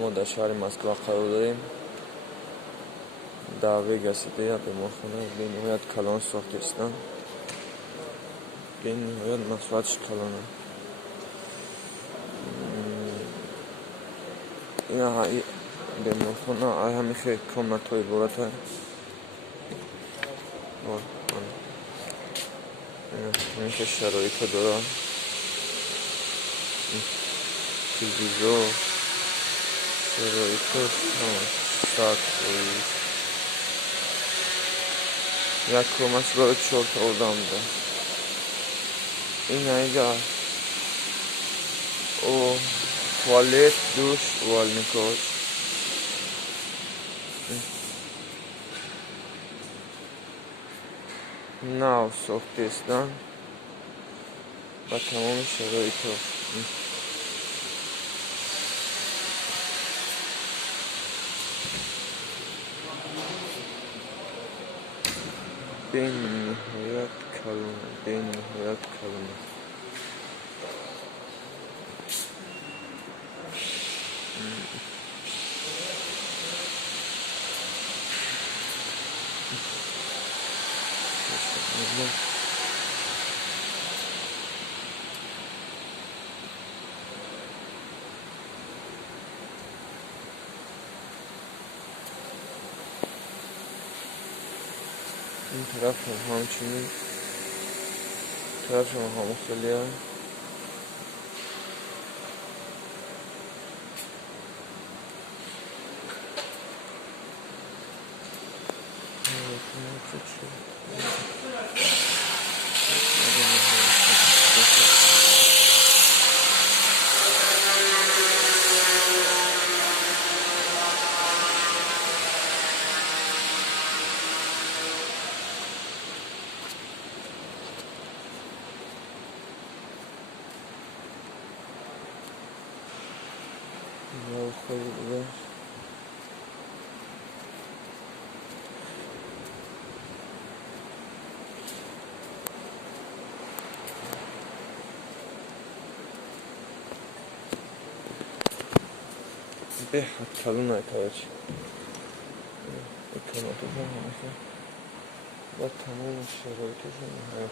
ما در شهر مسکو قرار داریم. در وگاس دیگه بیمارخانه به نهایت کلان ساخته هستند. به نهایت مسئولیتش کلانه. این بیمارخانه همیشه کمت های عبارت است. همیشه شرایط داره. تلویزیون شرایط سخت یک کمش برای 4 تا آدم ده. این اینجا او توالت دوش والنیکوش ناو ساخته هستند و تمام شرایط به نهایت کلانه. این طرف هم همچنین طرف هم خیلی هم خیلی دیگه به حد کلونه کارچ اکناتو هم و تمام شرایطش نهایت